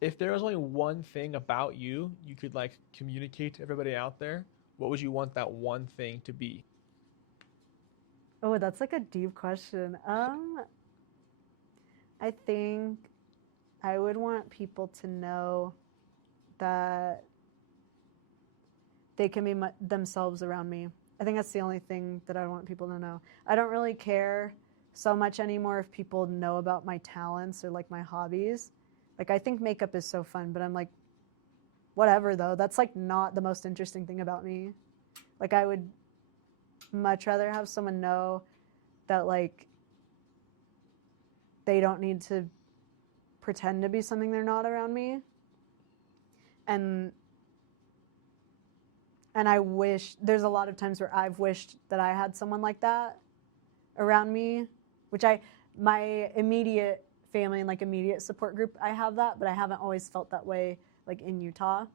If there was only one thing about you could like communicate to everybody out there, what would you want that one thing to be? Oh, that's like a deep question. I think I would want people to know that they can be themselves around me. I think that's the only thing that I want people to know. I don't really care so much anymore if people know about my talents or like my hobbies. Like I think makeup is so fun, but I'm like, whatever though. That's like not the most interesting thing about me. Like I would much rather have someone know that like they don't need to pretend to be something they're not around me. And And I wish, there's a lot of times where I've wished that I had someone like that around me, which my immediate family and like immediate support group, I have that, but I haven't always felt that way like in Utah,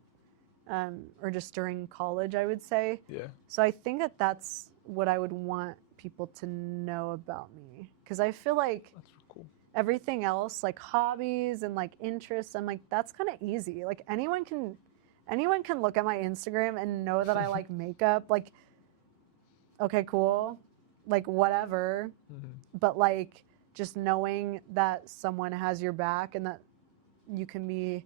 or just during college, I would say. Yeah. So I think that that's what I would want people to know about me, because I feel like That's cool. everything else, like hobbies and like interests, I'm like, that's kind of easy. Like anyone can look at my Instagram and know that I like makeup. Like, okay, cool, like whatever. Mm-hmm. But like just knowing that someone has your back and that you can be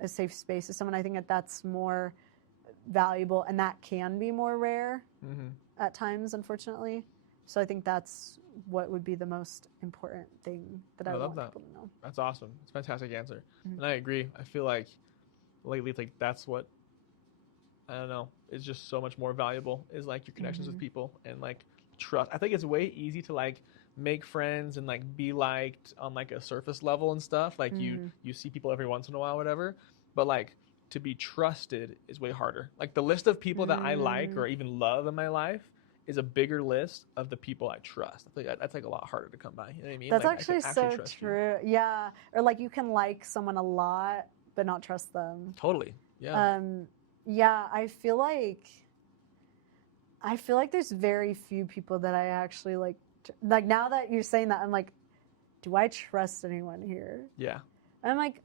a safe space to someone, I think that that's more valuable, and that can be more rare at times, unfortunately. So I think that's what would be the most important thing that I want people to know. That's awesome. It's a fantastic answer. And I agree. I feel like lately, like that's what, I don't know, is just so much more valuable, is like your connections with people and like trust. I think it's way easy to like make friends and like be liked on like a surface level and stuff. Like you see people every once in a while, whatever. But like to be trusted is way harder. Like the list of people that I like or even love in my life is a bigger list of the people I trust. I think that's like a lot harder to come by. You know what I mean? That's like, actually so true. Yeah. Or like you can like someone a lot but not trust them. Totally. Yeah. Yeah, I feel like there's very few people that I actually like now that you're saying that, I'm like, do I trust anyone here? Yeah. I'm like,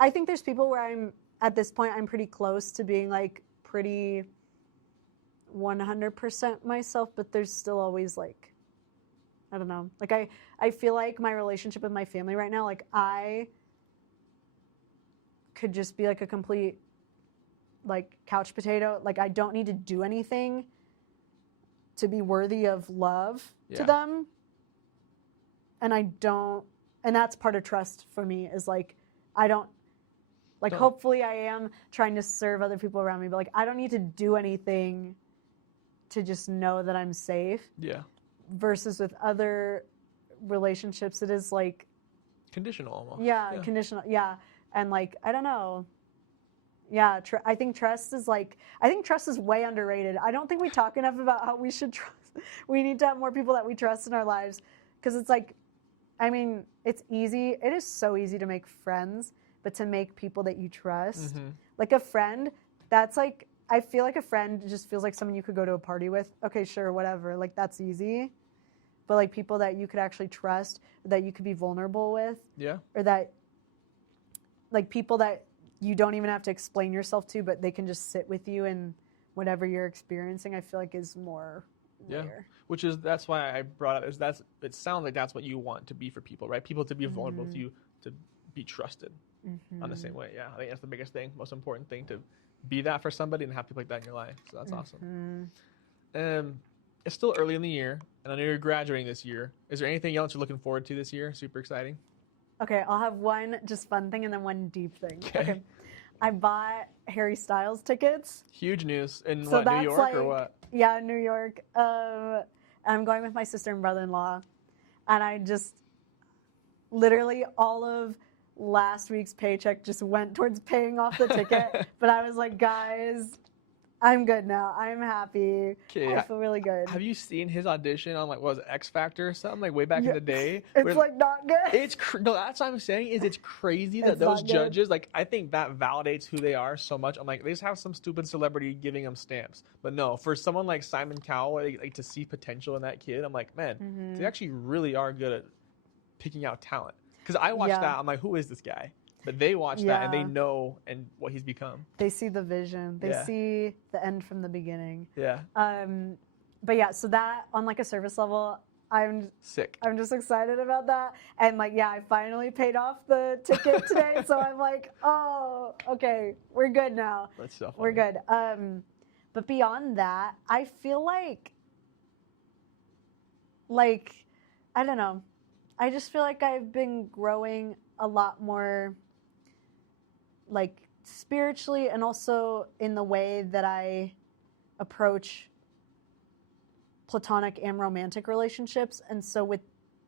I think there's people where I'm at this point, I'm pretty close to being like pretty 100% myself, but there's still always like, I don't know. Like I feel like my relationship with my family right now, like I could just be like a complete like couch potato. Like I don't need to do anything to be worthy of love to them. And and that's part of trust for me, is like, I don't, like hopefully I am trying to serve other people around me, but like I don't need to do anything to just know that I'm safe. Yeah. Versus with other relationships, it is like conditional almost. Yeah, conditional. Yeah. And like, I don't know. Yeah, I think trust is way underrated. I don't think we talk enough about how we should trust. We need to have more people that we trust in our lives, because it's like, I mean, it's easy. It is so easy to make friends, but to make people that you trust, like a friend, that's like, I feel like a friend just feels like someone you could go to a party with. Okay, sure, whatever. Like that's easy. But like people that you could actually trust, that you could be vulnerable with. Yeah. Or that, like people that you don't even have to explain yourself to, but they can just sit with you in whatever you're experiencing, I feel like is more rare. Which is, that's why I brought up, it sounds like that's what you want to be for people, right? People to be vulnerable with you, to be trusted on the same way. Yeah, I think that's the biggest thing, most important thing, to be that for somebody and have people like that in your life. So that's awesome. It's still early in the year, and I know you're graduating this year. Is there anything else you're looking forward to this year? Super exciting. Okay, I'll have one just fun thing and then one deep thing. Okay. I bought Harry Styles tickets. Huge news. In so what, New York like, or what? Yeah, New York. I'm going with my sister and brother-in-law. And I just, literally all of last week's paycheck just went towards paying off the ticket. But I was like, guys, I'm good now. I'm happy. I feel really good. Have you seen his audition on like, what was it, X Factor or something, like way back in the day? It's like not good. No, that's what I'm saying, is it's crazy that those judges, like I think that validates who they are so much. I'm like, they just have some stupid celebrity giving them stamps. But no, for someone like Simon Cowell, like to see potential in that kid, I'm like, man, they actually really are good at picking out talent. Because I watched that, I'm like, who is this guy? But they watch that and they know and what he's become. They see the vision. They see the end from the beginning. Yeah. But yeah, so that on like a service level, I'm sick. I'm just excited about that. And like, yeah, I finally paid off the ticket today. So I'm like, oh, okay, we're good now. That's so funny. We're good. But beyond that, I feel like, I don't know. I just feel like I've been growing a lot more, like spiritually and also in the way that I approach platonic and romantic relationships. And so with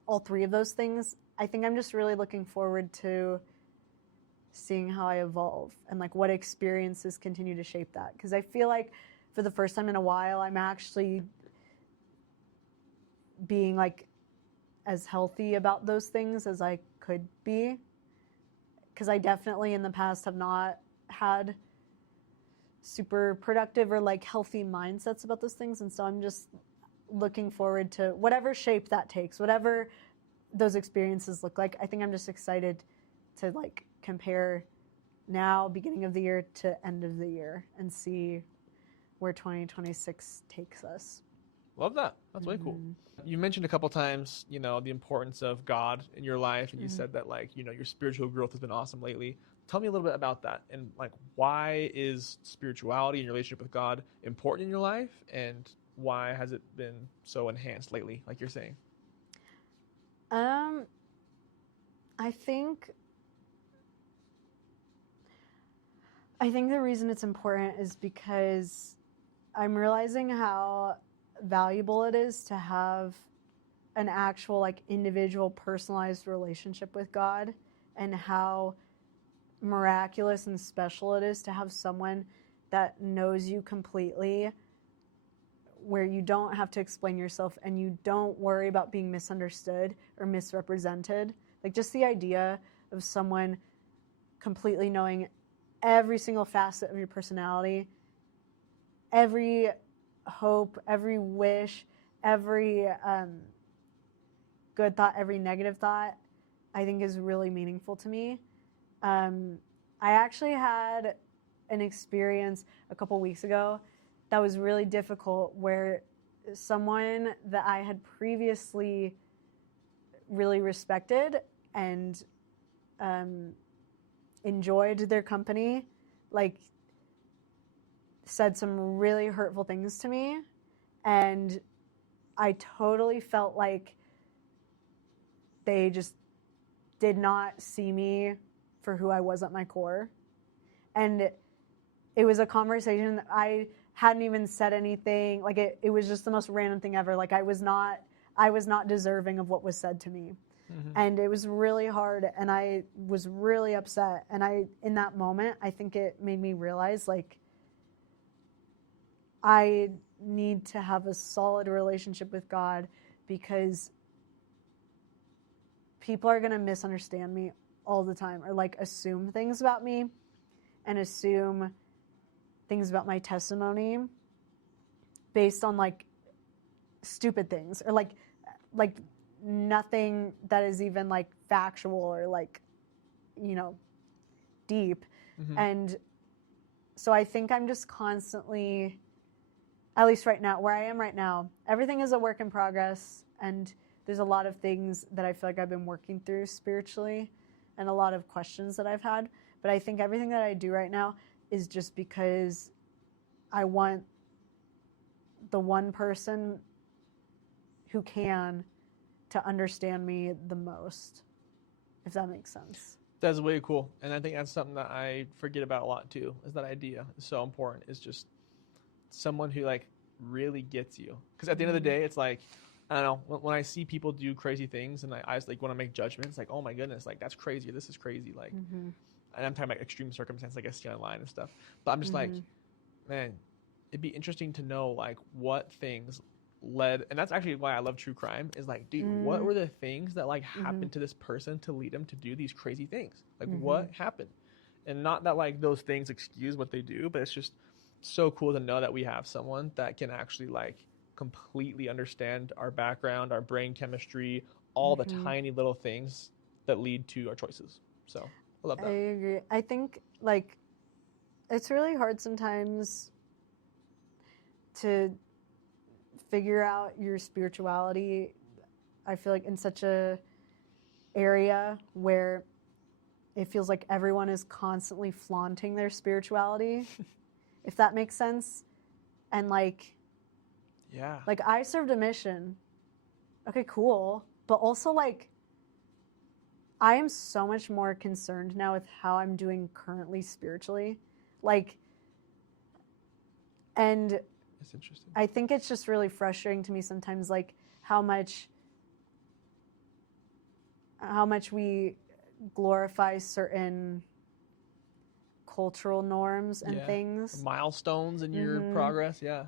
all three of those things, I think I'm just really looking forward to seeing how I evolve and like what experiences continue to shape that. Because I feel like for the first time in a while, I'm actually being like as healthy about those things as I could be. Because I definitely in the past have not had super productive or like healthy mindsets about those things. And so I'm just looking forward to whatever shape that takes, whatever those experiences look like. I think I'm just excited to like compare now, beginning of the year to end of the year, and see where 2026 takes us. Love that. That's way cool. You mentioned a couple times, you know, the importance of God in your life, and you said that like, you know, your spiritual growth has been awesome lately. Tell me a little bit about that, and like, why is spirituality and your relationship with God important in your life, and why has it been so enhanced lately, like you're saying? I think the reason it's important is because I'm realizing how valuable it is to have an actual like individual personalized relationship with God, and how miraculous and special it is to have someone that knows you completely, where you don't have to explain yourself and you don't worry about being misunderstood or misrepresented. Like just the idea of someone completely knowing every single facet of your personality, every hope, every wish, every good thought, every negative thought, I think is really meaningful to me. I actually had an experience a couple weeks ago that was really difficult, where someone that I had previously really respected and enjoyed their company, like said some really hurtful things to me, and I totally felt like they just did not see me for who I was at my core. And it was a conversation that I hadn't even said anything. Like it was just the most random thing ever. Like I was not deserving of what was said to me. And it was really hard, and I was really upset. And in that moment, I think it made me realize, like, I need to have a solid relationship with God, because people are going to misunderstand me all the time, or like assume things about me and assume things about my testimony based on like stupid things, or like nothing that is even like factual or like, you know, deep. And so I think I'm just constantly, at least right now, where I am right now, everything is a work in progress, and there's a lot of things that I feel like I've been working through spiritually, and a lot of questions that I've had. But I think everything that I do right now is just because I want the one person who can to understand me the most, if that makes sense. That's way cool. And I think that's something that I forget about a lot too, is that idea is so important. It's just someone who like really gets you. Because at the end of the day, it's like, I don't know, when I see people do crazy things and I just like want to make judgments, like, oh my goodness, like that's crazy, this is crazy, like, and I'm talking about extreme circumstances like I see online and stuff, but I'm just like, man, it'd be interesting to know like what things led, and that's actually why I love true crime, is like, dude, what were the things that like happened to this person to lead them to do these crazy things? Like what happened? And not that like those things excuse what they do, but it's just so cool to know that we have someone that can actually like completely understand our background, our brain chemistry, all the tiny little things that lead to our choices. So I love that. I agree. I think like it's really hard sometimes to figure out your spirituality. I feel like in such a area where it feels like everyone is constantly flaunting their spirituality, if that makes sense. And like, yeah, like I served a mission. Okay, cool. But also like, I am so much more concerned now with how I'm doing currently spiritually. Like, and it's interesting. I think it's just really frustrating to me sometimes, like how much we glorify certain cultural norms and things. Milestones in your progress. Yeah.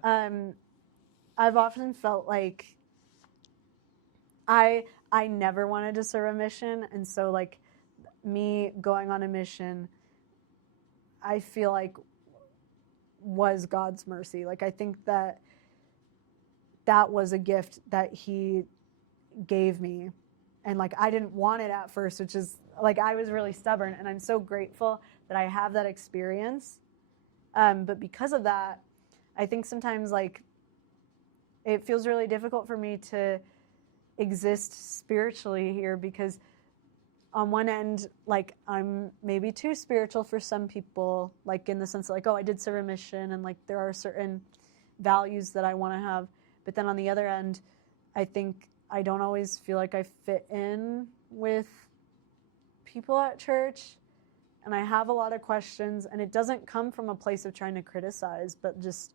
I've often felt like I never wanted to serve a mission, and so like me going on a mission, I feel like was God's mercy. Like I think that was a gift that he gave me, and like I didn't want it at first, which is like I was really stubborn, and I'm so grateful that I have that experience. But because of that, I think sometimes like it feels really difficult for me to exist spiritually here, because on one end, like I'm maybe too spiritual for some people, like in the sense that like, oh, I did serve a mission and like there are certain values that I want to have. But then on the other end, I think I don't always feel like I fit in with people at church, and I have a lot of questions, and it doesn't come from a place of trying to criticize, but just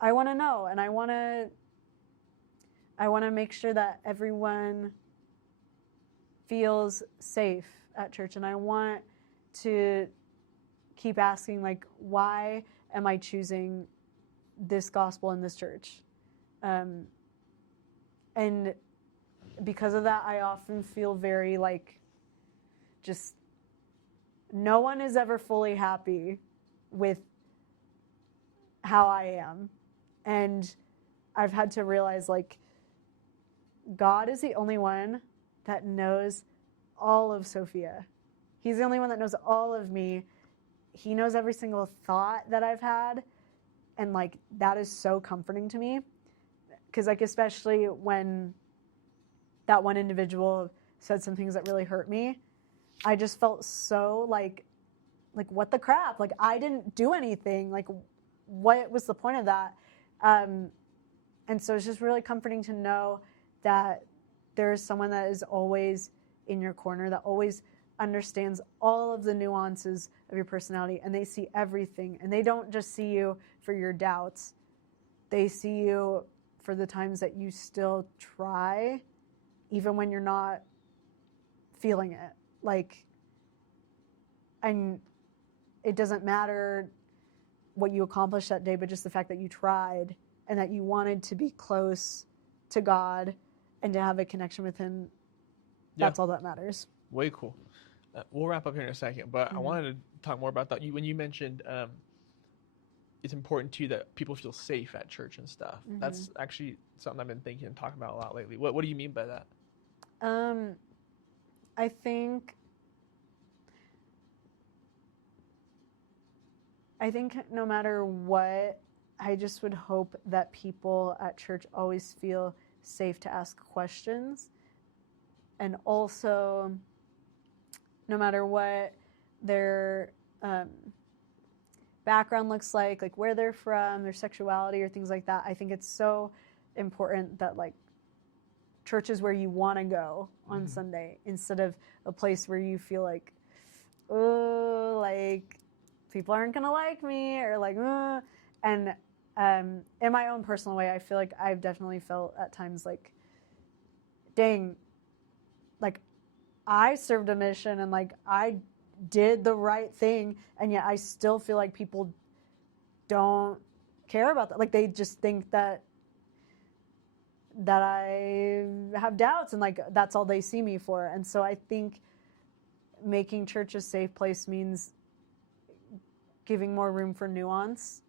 I want to know, and I want to make sure that everyone feels safe at church, and I want to keep asking, like, why am I choosing this gospel in this church? And because of that, I often feel very like just no one is ever fully happy with how I am. And I've had to realize, like, God is the only one that knows all of Sofia. He's the only one that knows all of me. He knows every single thought that I've had. And, like, that is so comforting to me. Because, like, especially when that one individual said some things that really hurt me, I just felt so, like what the crap? Like, I didn't do anything. Like, what was the point of that? And so it's just really comforting to know that there is someone that is always in your corner, that always understands all of the nuances of your personality, and they see everything. And they don't just see you for your doubts. They see you for the times that you still try, even when you're not feeling it. Like, and it doesn't matter what you accomplished that day, but just the fact that you tried and that you wanted to be close to God and to have a connection with him. That's all that matters. Way cool. We'll wrap up here in a second, but I wanted to talk more about that. When you mentioned it's important to you that people feel safe at church and stuff. That's actually something I've been thinking and talking about a lot lately. What do you mean by that? I think no matter what, I just would hope that people at church always feel safe to ask questions. And also, no matter what their background looks like where they're from, their sexuality or things like that, I think it's so important that, like, church is where you want to go on Sunday, instead of a place where you feel like, oh, like, people aren't going to like me, or like, and in my own personal way, I feel like I've definitely felt at times like, dang, like, I served a mission and, like, I did the right thing, and yet I still feel like people don't care about that. Like, they just think that I have doubts, and, like, that's all they see me for. And so I think making church a safe place means giving more room for nuance,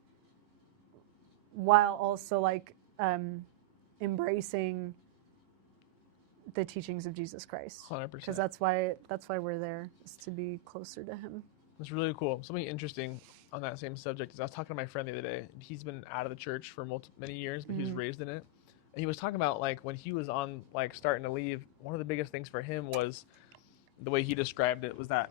while also, like, embracing the teachings of Jesus Christ. 100%. Because that's why we're there, is to be closer to him. That's really cool. Something interesting on that same subject is I was talking to my friend the other day, and he's been out of the church for many years, but he was raised in it. And he was talking about, like, when he was on, like, starting to leave, one of the biggest things for him was, the way he described it was that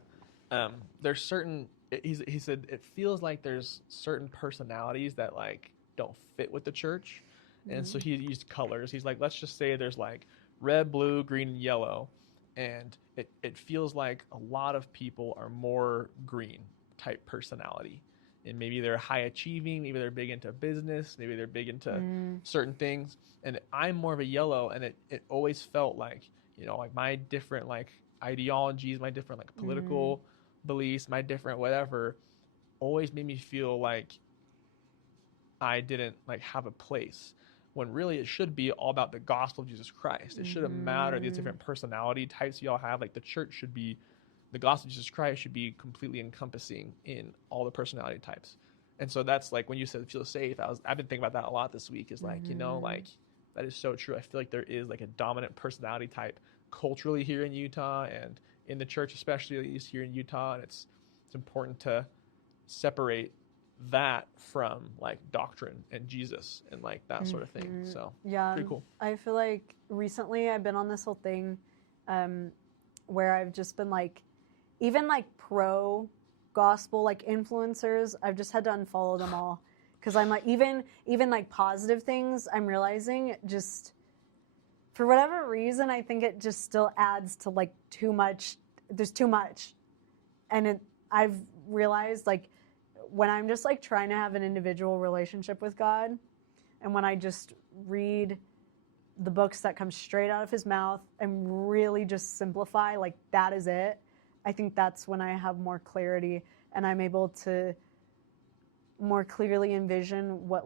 there's certain, he said, it feels like there's certain personalities that, like, don't fit with the church. And so he used colors. He's like, let's just say there's, like, red, blue, green, and yellow. And it feels like a lot of people are more green type personality. And maybe they're high achieving, maybe they're big into business, maybe they're big into certain things. And I'm more of a yellow, and it always felt like, you know, like, my different, like, ideologies, my different, like, political beliefs, my different whatever, always made me feel like I didn't like have a place, when really it should be all about the gospel of Jesus Christ. It shouldn't matter these different personality types you all have. Like the church should be, the gospel of Jesus Christ should be completely encompassing in all the personality types. And so that's like when you said feel safe, I've been thinking about that a lot this week, is like, you know, like that is so true. I feel like there is like a dominant personality type culturally here in Utah, and in the church, especially at least here in Utah. And it's important to separate that from like doctrine and Jesus and like that sort of thing. So yeah, pretty cool. I feel like recently I've been on this whole thing where I've just been like, even like pro gospel like influencers, I've just had to unfollow them all, because I'm like, even like positive things, I'm realizing just for whatever reason, I think it just still adds to like too much. There's too much, and I've realized like when I'm just like trying to have an individual relationship with God, and when I just read the books that come straight out of his mouth and really just simplify, like that is it, I think that's when I have more clarity, and I'm able to more clearly envision what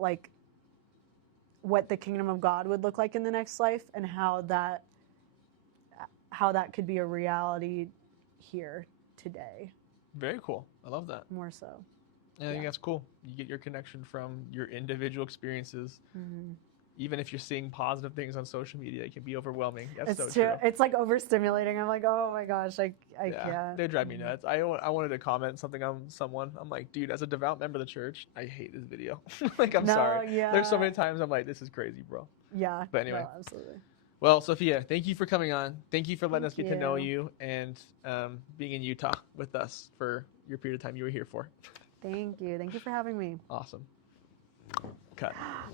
the kingdom of God would look like in the next life, and how that could be a reality here today. Very cool. I love that. More so. I think that's cool. You get your connection from your individual experiences. Even if you're seeing positive things on social media, it can be overwhelming. That's so true. It's like overstimulating. I'm like, oh my gosh, I can't. They drive me nuts. I wanted to comment something on someone. I'm like, dude, as a devout member of the church, I hate this video. Like, I'm sorry. Yeah. There's so many times I'm like, this is crazy, bro. Yeah. But anyway. No, absolutely. Well, Sophia, thank you for coming on. Thank you for letting us get to know you. you and being in Utah with us for your period of time you were here for. Thank you. Thank you for having me. Awesome. Cut.